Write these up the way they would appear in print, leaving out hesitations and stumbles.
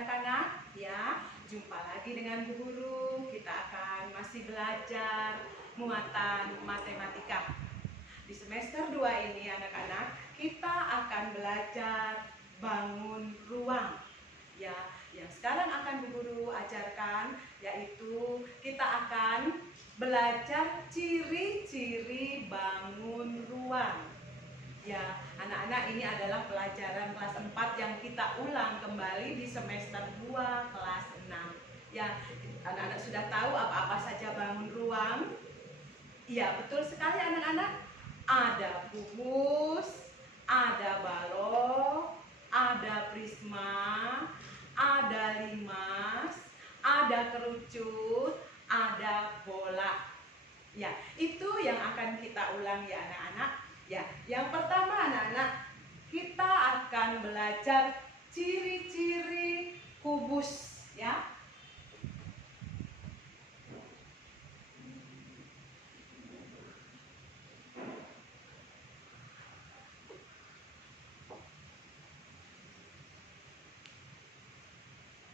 anak-anak, ya. Jumpa lagi dengan Bu Guru. Kita akan masih belajar muatan matematika. Di semester 2 ini anak-anak, kita akan belajar bangun ruang. Ya, yang sekarang akan Bu Guru ajarkan yaitu kita akan belajar ciri-ciri bangun ruang. Ya, anak-anak, ini adalah pelajaran kelas 4 yang kita ulang kembali di semester 2 kelas 6. Ya, anak-anak sudah tahu apa-apa saja bangun ruang? Iya, betul sekali anak-anak. Ada kubus, ada balok, ada prisma, ada limas, ada kerucut, ada bola. Ya, itu yang akan kita ulang ya anak-anak. Ya, yang pertama anak-anak, kita akan belajar ciri-ciri kubus ya.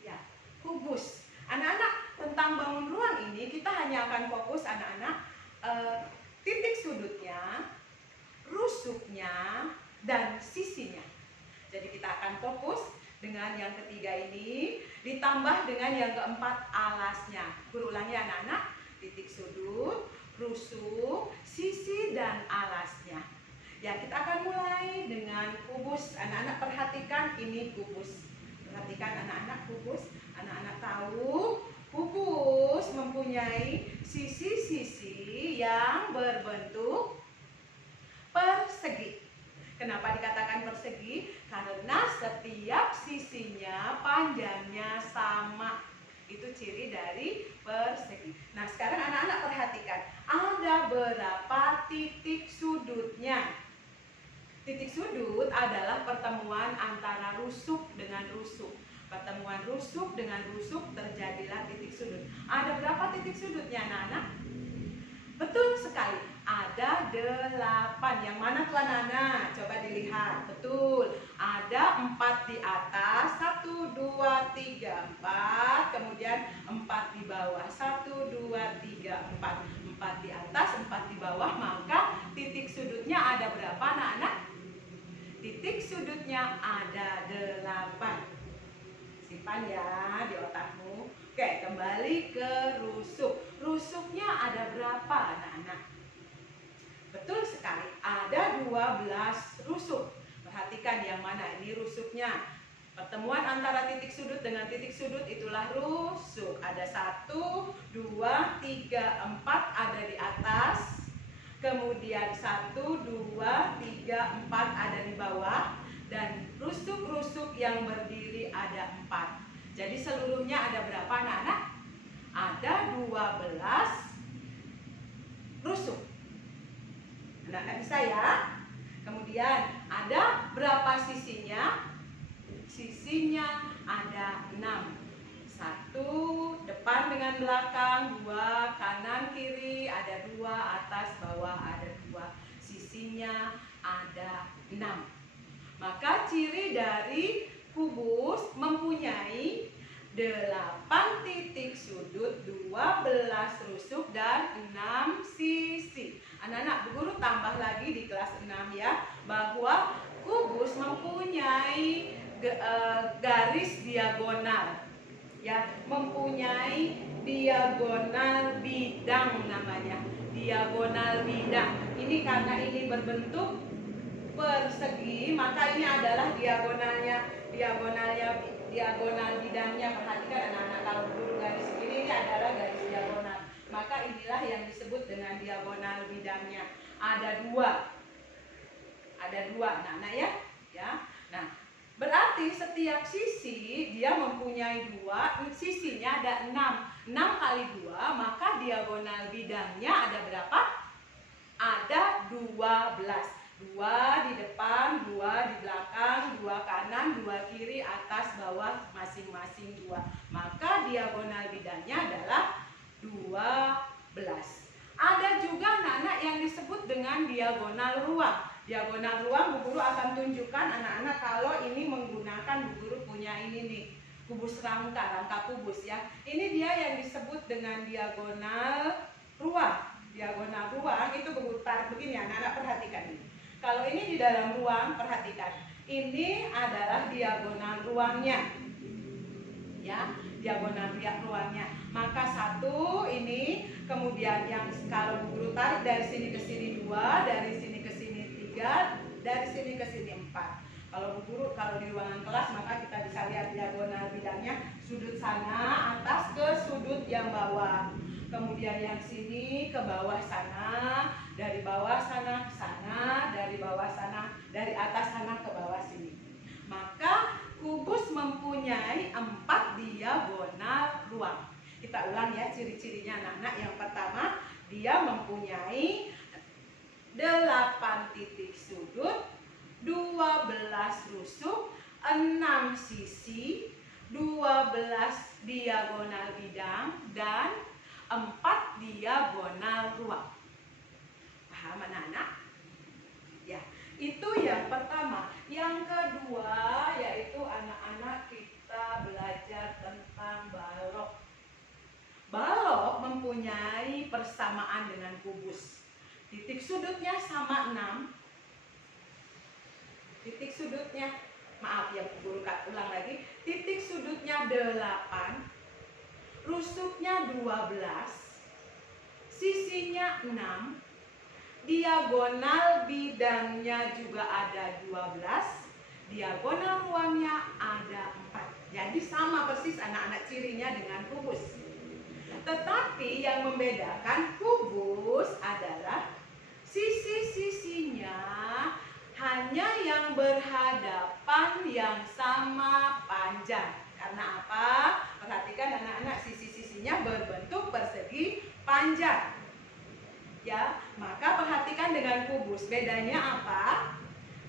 Ya, kubus. Anak-anak, tentang bangun ruang ini kita hanya akan fokus anak-anak titik sudutnya, rusuknya, dan sisinya. Jadi kita akan fokus dengan yang ketiga ini, ditambah dengan yang keempat alasnya. Guru ulangi anak-anak, titik sudut, rusuk, sisi, dan alasnya. Ya, kita akan mulai dengan kubus. Anak-anak perhatikan, ini kubus. Perhatikan anak-anak kubus. Anak-anak tahu kubus mempunyai sisi-sisi yang berbentuk persegi. Kenapa dikatakan persegi? Karena setiap sisinya panjangnya sama. Itu ciri dari persegi. Nah, sekarang anak-anak perhatikan, ada berapa titik sudutnya? Titik sudut adalah pertemuan antara rusuk dengan rusuk. Pertemuan rusuk dengan rusuk terjadilah titik sudut. Ada berapa titik sudutnya anak-anak? Betul sekali, ada 8. Yang mana tuan anak? Coba dilihat. Betul, ada 4 di atas, 1, 2, 3, 4. Kemudian 4 di bawah, 1, 2, 3, 4. 4 di atas, 4 di bawah. Maka titik sudutnya ada berapa anak-anak? Titik sudutnya ada 8. Simpan ya di otakmu. Oke, kembali ke rusuk. Rusuknya ada berapa anak-anak? Betul sekali, ada 12 rusuk. Perhatikan yang mana ini rusuknya. Pertemuan antara titik sudut dengan titik sudut itulah rusuk. Ada 1, 2, 3, 4 ada di atas. Kemudian 1, 2, 3, 4 ada di bawah. Dan rusuk-rusuk yang berdiri ada 4. Jadi seluruhnya ada berapa anak-anak? Ada 12 rusuk. Anak-anak bisa ya? Kemudian ada berapa sisinya? Sisinya ada 6. 1 depan dengan belakang, 2 kanan kiri, ada 2 atas bawah, ada 2. Sisinya ada 6. Maka ciri dari kubus mempunyai 8 titik sudut, 12 rusuk, dan 6 sisi. Anak-anak, Bu Guru tambah lagi di kelas 6 ya, bahwa kubus mempunyai garis diagonal. Ya, mempunyai diagonal bidang namanya. Diagonal bidang. Ini karena ini berbentuk persegi, maka ini adalah diagonal bidangnya. Perhatikan anak-anak, kalau guru garis ini adalah garis diagonal, maka inilah yang disebut dengan diagonal bidangnya. Ada 2 anak-anak ya. Nah, berarti setiap sisi dia mempunyai 2, sisinya ada 6. 6 kali 2, maka diagonal bidangnya ada berapa? Ada 12. 2 di depan, 2 di belakang, 2 kanan, 2 kiri, atas, bawah, masing-masing 2. Maka diagonal bidangnya adalah 12. Ada juga anak-anak yang disebut dengan diagonal ruang. Diagonal ruang Bu Guru akan tunjukkan anak-anak kalau ini menggunakan Bu Guru punya ini nih. kubus rangka kubus ya. Ini dia yang disebut dengan diagonal ruang. Diagonal ruang itu berputar begini, anak-anak perhatikan ini. Kalau ini di dalam ruang, perhatikan. Ini adalah diagonal ruangnya. Ya, diagonal ruangnya. Maka satu ini, kemudian yang kalau guru tarik dari sini ke sini 2, dari sini ke sini 3, dari sini ke sini 4. Kalau guru, kalau di ruangan kelas maka kita bisa lihat diagonal bidangnya, sudut sana atas ke sudut yang bawah. Kemudian yang sini ke bawah sana, dari bawah sana ke sana, dari bawah sana, dari atas sana ke bawah sini. Maka kubus mempunyai 4 diagonal ruang. Kita ulang ya ciri-cirinya anak-anak. Yang pertama, dia mempunyai 8 titik sudut, 12 rusuk, 6 sisi, 12 diagonal bidang, dan 4 diagonal ruang. Paham anak-anak? Ya, itu yang pertama. Yang kedua yaitu anak-anak kita belajar tentang balok. Balok mempunyai persamaan dengan kubus. Titik sudutnya sama 6. Titik sudutnya, maaf ya guru ulang lagi. Titik sudutnya 8. Rusuknya 12. Sisinya 6. Diagonal bidangnya juga ada 12. Diagonal ruangnya ada 4. Jadi sama persis anak-anak cirinya dengan kubus. Tetapi yang membedakan kubus adalah sisi-sisinya hanya yang berhadapan yang sama panjang. Karena apa? Perhatikan anak-anak, sisi-sisinya berbentuk persegi panjang. Ya, maka perhatikan dengan kubus. Bedanya apa?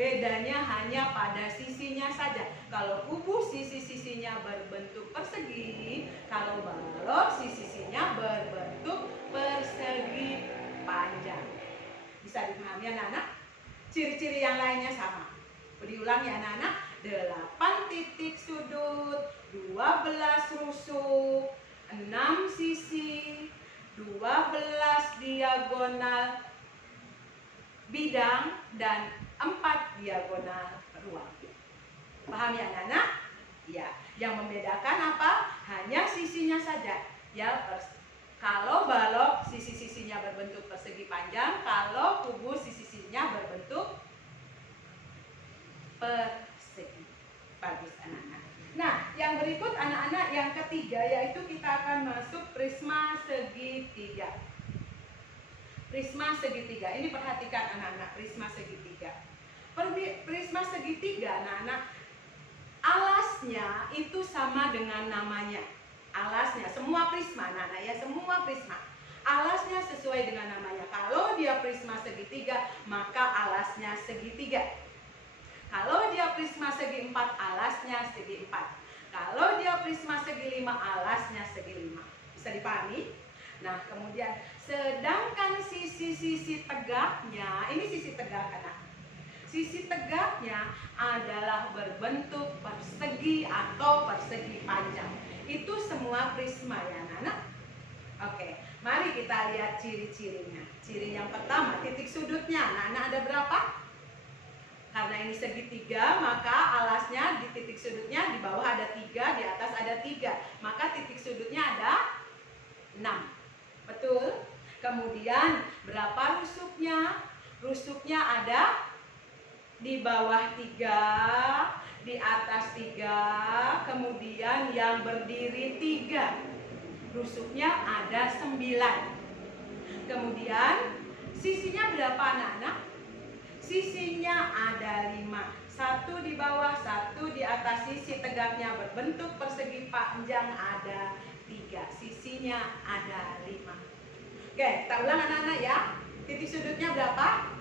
Bedanya hanya pada sisinya saja. Kalau kubus sisi-sisinya berbentuk persegi, kalau balok sisi-sisinya berbentuk persegi panjang. Bisa dipahami anak-anak? Ciri-ciri yang lainnya sama. Diulang ya anak-anak. 8 titik sudut, 12 rusuk, 6 sisi, 12 diagonal bidang, dan 4 diagonal ruang. Paham ya anak-anak? Ya, yang membedakan apa? Hanya sisinya saja. Ya, kalau balok sisi-sisinya berbentuk persegi panjang, kalau kubus sisi-sisinya berbentuk persegi. Bagus anak-anak. Nah, yang berikut anak-anak yang ketiga yaitu kita akan masuk prisma segitiga. Prisma segitiga. Ini perhatikan anak-anak, prisma segitiga. Prisma segitiga anak-anak, alasnya itu sama dengan namanya. Alasnya, semua prisma anak-anak ya, semua prisma. Alasnya sesuai dengan namanya. Kalau dia prisma segitiga, maka alasnya segitiga. Kalau dia prisma segi 4, alasnya segi 4. Kalau dia prisma segi 5, alasnya segi 5. Bisa dipahami? Nah, kemudian sedangkan sisi-sisi tegaknya, ini sisi tegak anak. Sisi tegaknya adalah berbentuk persegi atau persegi panjang. Itu semua prisma ya anak-anak. Oke, mari kita lihat ciri-cirinya. Ciri yang pertama, titik sudutnya. Anak-anak ada berapa? Karena ini segitiga, maka alasnya di titik sudutnya di bawah ada 3, di atas ada 3. Maka titik sudutnya ada 6. Betul? Kemudian berapa rusuknya? Rusuknya ada di bawah 3, di atas 3, kemudian yang berdiri 3. Rusuknya ada 9. Kemudian sisinya berapa anak-anak? Sisinya ada 5. 1 di bawah, 1 di atas. Sisi tegaknya berbentuk persegi panjang ada 3. Sisinya ada 5. Oke, kita ulang anak-anak ya. Titik sudutnya berapa?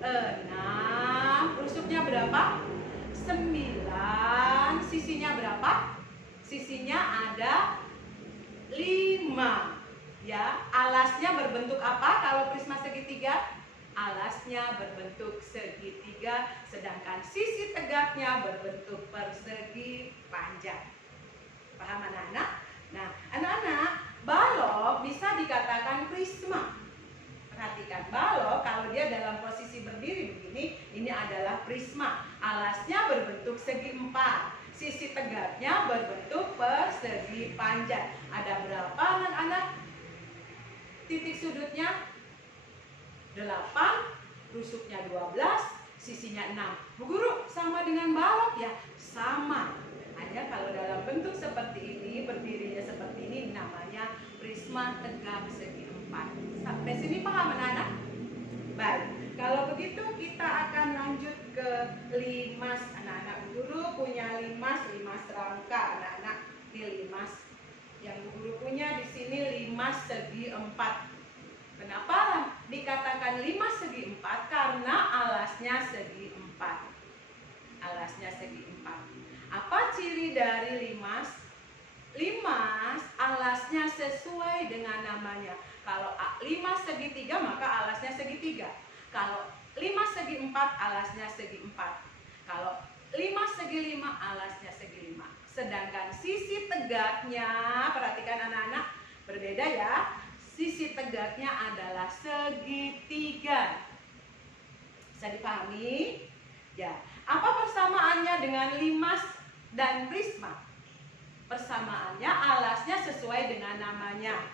6. Rusuknya berapa? 9. Sisinya berapa? Sisinya ada 5. Ya, alasnya berbentuk apa kalau prisma segitiga? Alasnya berbentuk segitiga, sedangkan sisi tegaknya berbentuk persegi panjang. Paham anak-anak? Nah, anak-anak, balok bisa dikatakan prisma. Perhatikan, balok kalau dia dalam posisi berdiri begini, ini adalah prisma. Alasnya berbentuk segi empat, sisi tegaknya berbentuk persegi panjang. Ada berapa anak-anak titik sudutnya? 8, rusuknya 12, sisinya 6. Bu Guru, sama dengan balok ya? Sama. Hanya kalau dalam bentuk seperti ini, berdirinya seperti ini, namanya prisma tegak segi 4. Sampai sini paham anak-anak? Baik, kalau begitu kita akan lanjut ke limas. Anak-anak, Bu Guru punya limas rangka anak-anak. Ini limas yang Bu Guru punya di sini limas segi 4. Kenapa dikatakan limas segi 4? Karena alasnya segi 4. Alasnya segi 4. Apa ciri dari limas? Limas alasnya sesuai dengan namanya. Kalau limas segi 3 maka alasnya segi 3. Kalau limas segi 4 alasnya segi 4. Kalau limas segi 5 alasnya segi 5. Sedangkan sisi tegaknya, perhatikan anak-anak, berbeda ya. Sisi tegaknya adalah segitiga. Bisa dipahami? Ya. Apa persamaannya dengan limas dan prisma? Persamaannya alasnya sesuai dengan namanya.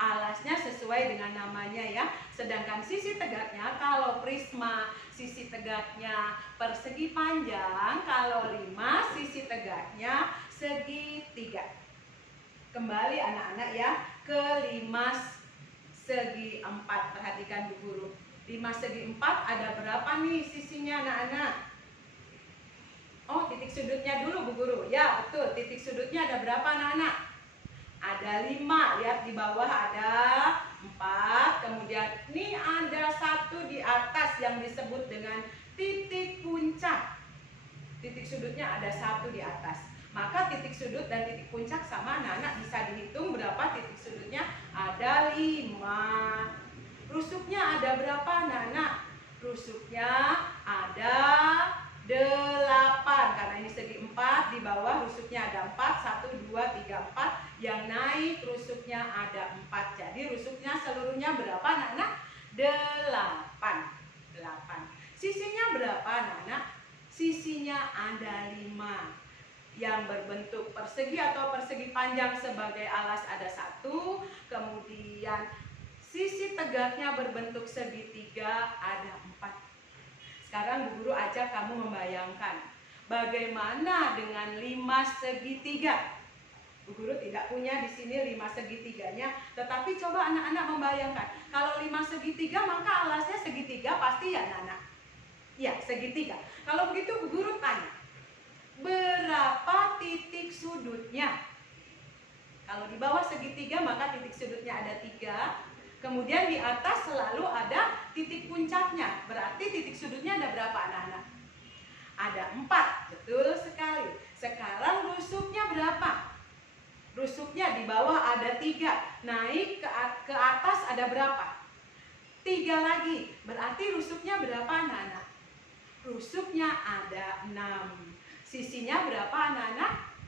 Alasnya sesuai dengan namanya ya. Sedangkan sisi tegaknya, kalau prisma sisi tegaknya persegi panjang, kalau limas sisi tegaknya segitiga. Kembali anak-anak ya ke limas segi 4. Perhatikan Bu Guru. Limas segi 4 ada berapa nih sisinya anak-anak? Oh, titik sudutnya dulu Bu Guru. Ya, betul. Titik sudutnya ada berapa anak-anak? Ada 5. Lihat di bawah ada 4. Kemudian ini ada 1 di atas yang disebut dengan titik puncak. Titik sudutnya ada 1 di atas. Maka titik sudut dan titik puncak sama anak-anak, bisa dihitung berapa titik sudutnya? Ada 5. Rusuknya ada berapa anak-anak? Rusuknya ada 8. Karena ini segi 4, di bawah rusuknya ada 4. 1, 2, 3, 4. Yang naik rusuknya ada 4. Jadi rusuknya seluruhnya berapa anak-anak? 8. Sisinya berapa anak-anak? Sisinya ada 5. Yang berbentuk persegi atau persegi panjang sebagai alas ada 1. Kemudian sisi tegaknya berbentuk segitiga ada 4. Sekarang Bu Guru ajak kamu membayangkan bagaimana dengan limas segitiga. Bu Guru tidak punya di sini limas segitiganya, tetapi coba anak-anak membayangkan kalau limas segitiga maka alasnya segitiga pasti ya anak-anak. Ya, segitiga. Kalau begitu Bu Guru tanya, berapa titik sudutnya? Kalau di bawah segitiga maka titik sudutnya ada 3. Kemudian di atas selalu ada titik puncaknya. Berarti titik sudutnya ada berapa anak-anak? Ada 4. Betul sekali. Sekarang rusuknya berapa? Rusuknya di bawah ada 3. Naik ke atas ada berapa? 3 lagi. Berarti rusuknya berapa anak-anak? Rusuknya ada 6. Sisinya berapa anak-anak?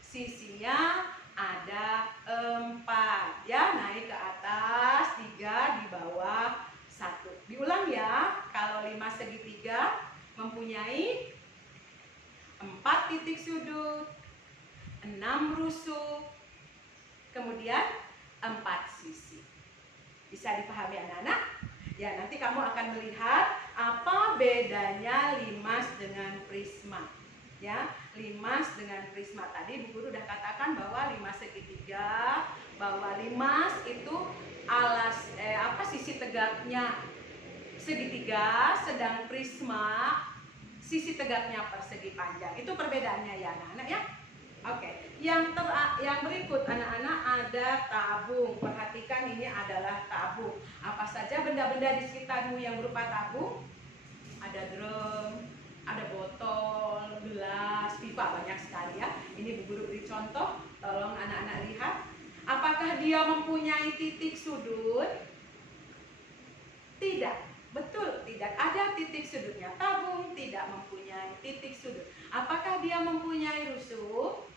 Sisinya ada 4 ya, naik ke atas 3, di bawah 1. Diulang ya, kalau limas segitiga mempunyai 4 titik sudut, 6 rusuk, kemudian 4 sisi. Bisa dipahami anak-anak? Ya, nanti kamu akan melihat apa bedanya limas dengan prisma. Ya, limas dengan prisma tadi Bu Guru udah katakan bahwa limas segitiga, bahwa limas itu alas sisi tegaknya segitiga, sedang prisma sisi tegaknya persegi panjang. Itu perbedaannya ya anak-anak ya. Oke, yang berikut anak-anak ada tabung. Perhatikan ini adalah tabung. Apa saja benda-benda di sekitarmu yang berupa tabung? Ada drum, ada botol, gelas, pipa, banyak sekali ya. Ini Bu Guru beri contoh, tolong anak-anak lihat. Apakah dia mempunyai titik sudut? Tidak, betul, tidak ada titik sudutnya. Tabung tidak mempunyai titik sudut. Apakah dia mempunyai rusuk?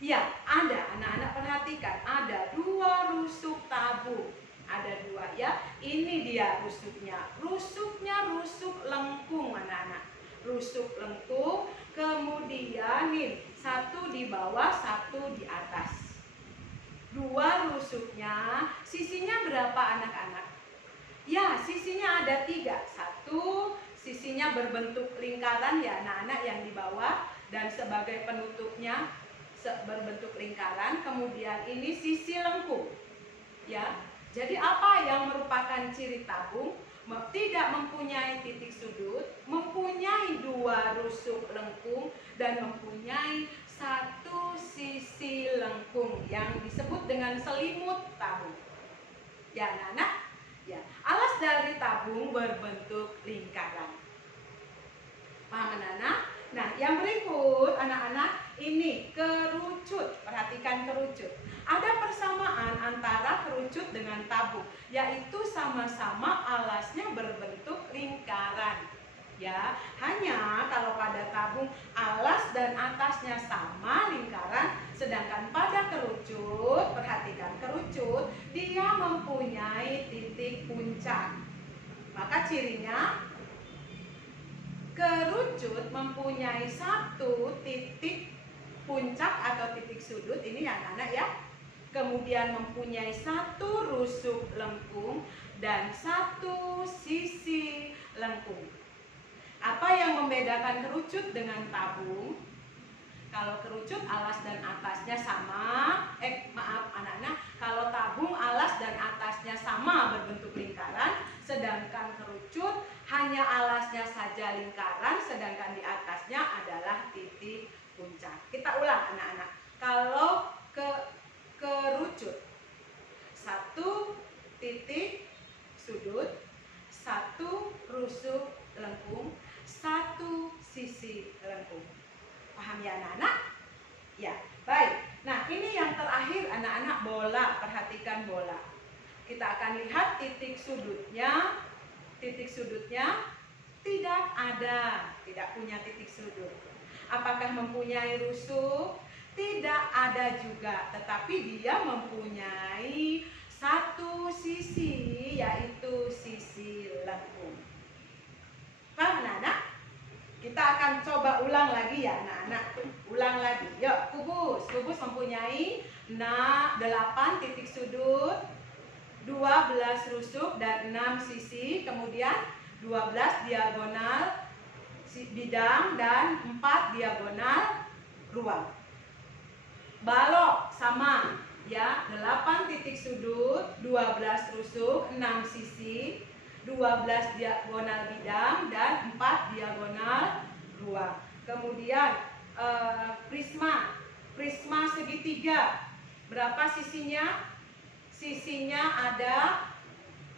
Ya, ada. Anak-anak perhatikan, ada 2 rusuk tabung. Ada 2 ya. Ini dia rusuknya. Rusuknya rusuk lengkung anak-anak. Rusuk lengkung. Kemudian nih, 1 di bawah, 1 di atas. 2 rusuknya. Sisinya berapa anak-anak? Ya, sisinya ada 3. 1, sisinya berbentuk lingkaran ya anak-anak yang di bawah. Dan sebagai penutupnya berbentuk lingkaran. Kemudian ini sisi lengkung ya. Jadi apa yang merupakan ciri tabung? Tidak mempunyai titik sudut, mempunyai 2 rusuk lengkung, dan mempunyai 1 sisi lengkung yang disebut dengan selimut tabung ya anak-anak ya. Alas dari tabung berbentuk lingkaran. Paham anak-anak? Nah, yang berikut anak-anak, ini kerucut. Perhatikan kerucut. Ada persamaan antara kerucut dengan tabung, yaitu sama-sama alasnya berbentuk lingkaran. Ya, hanya kalau pada tabung alas dan atasnya sama lingkaran, sedangkan pada kerucut, perhatikan kerucut, dia mempunyai titik puncak. Maka cirinya kerucut mempunyai 1 titik puncak atau titik sudut, ini ya anak-anak ya. Kemudian mempunyai 1 rusuk lengkung dan 1 sisi lengkung. Apa yang membedakan kerucut dengan tabung? Kalau kerucut alas dan atasnya sama, maaf anak-anak, kalau tabung alas dan atasnya sama berbentuk lingkaran, sedangkan kerucut hanya alasnya saja lingkaran, sedangkan di atasnya adalah titik puncak. Kita ulang anak-anak. Kalau kerucut 1 titik sudut, 1 rusuk lengkung, 1 sisi lengkung. Paham ya anak-anak? Ya, baik. Nah, ini yang terakhir anak-anak, bola. Perhatikan bola. Kita akan lihat titik sudutnya. Titik sudutnya tidak ada, tidak punya titik sudut. Apakah mempunyai rusuk? Tidak ada juga, tetapi dia mempunyai 1 sisi, yaitu sisi lengkung. Paham anak-anak? Kita akan coba ulang lagi ya anak-anak. Ulang lagi. Yuk, kubus. Kubus mempunyai 8 titik sudut, 12 rusuk dan 6 sisi, kemudian 12 diagonal bidang dan 4 diagonal ruang. Balok sama ya, 8 titik sudut, 12 rusuk, 6 sisi, 12 diagonal bidang dan 4 diagonal ruang. Kemudian prisma segitiga, berapa sisinya? Sisinya ada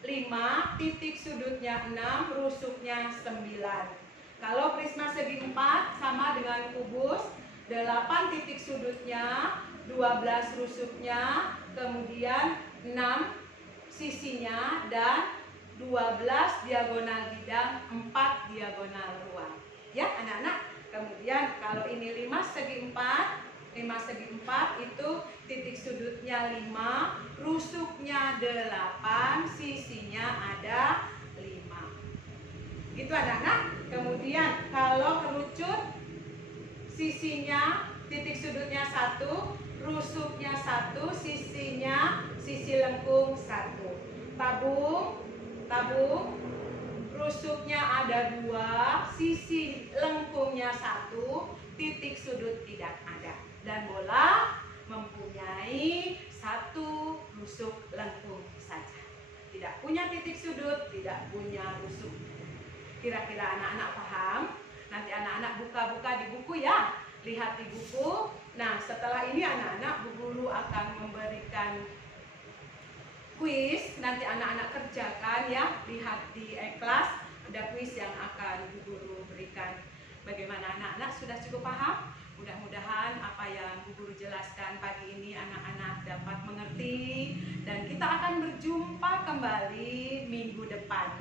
5, titik sudutnya 6, rusuknya 9. Kalau prisma segi 4 sama dengan kubus, 8 titik sudutnya, 12 rusuknya, kemudian 6 sisinya, dan 12 diagonal bidang, 4 diagonal ruang. Ya anak-anak, kemudian kalau ini 5 segi 4, 5 segi 4 itu titik sudutnya 5, rusuknya 8, sisinya ada 5. Gitu anak-anak. Kemudian kalau kerucut, sisinya titik sudutnya 1, rusuknya 1, sisinya sisi lengkung 1. Tabung rusuknya ada 2, sisi lengkungnya 1, titik sudut tidak ada. Dan bola mempunyai 1 rusuk lengkung saja. Tidak punya titik sudut, tidak punya rusuk. Kira-kira anak-anak paham? Nanti anak-anak buka-buka di buku ya. Lihat di buku. Nah, setelah ini anak-anak, Bu Guru akan memberikan kuis. Nanti anak-anak kerjakan ya. Lihat di kelas, ada kuis yang akan Bu Guru berikan. Bagaimana anak-anak, sudah cukup paham? Mudah-mudahan apa yang Bu Guru jelaskan pagi ini anak-anak dapat mengerti. Dan kita akan berjumpa kembali minggu depan.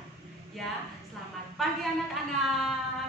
Ya, selamat pagi anak-anak.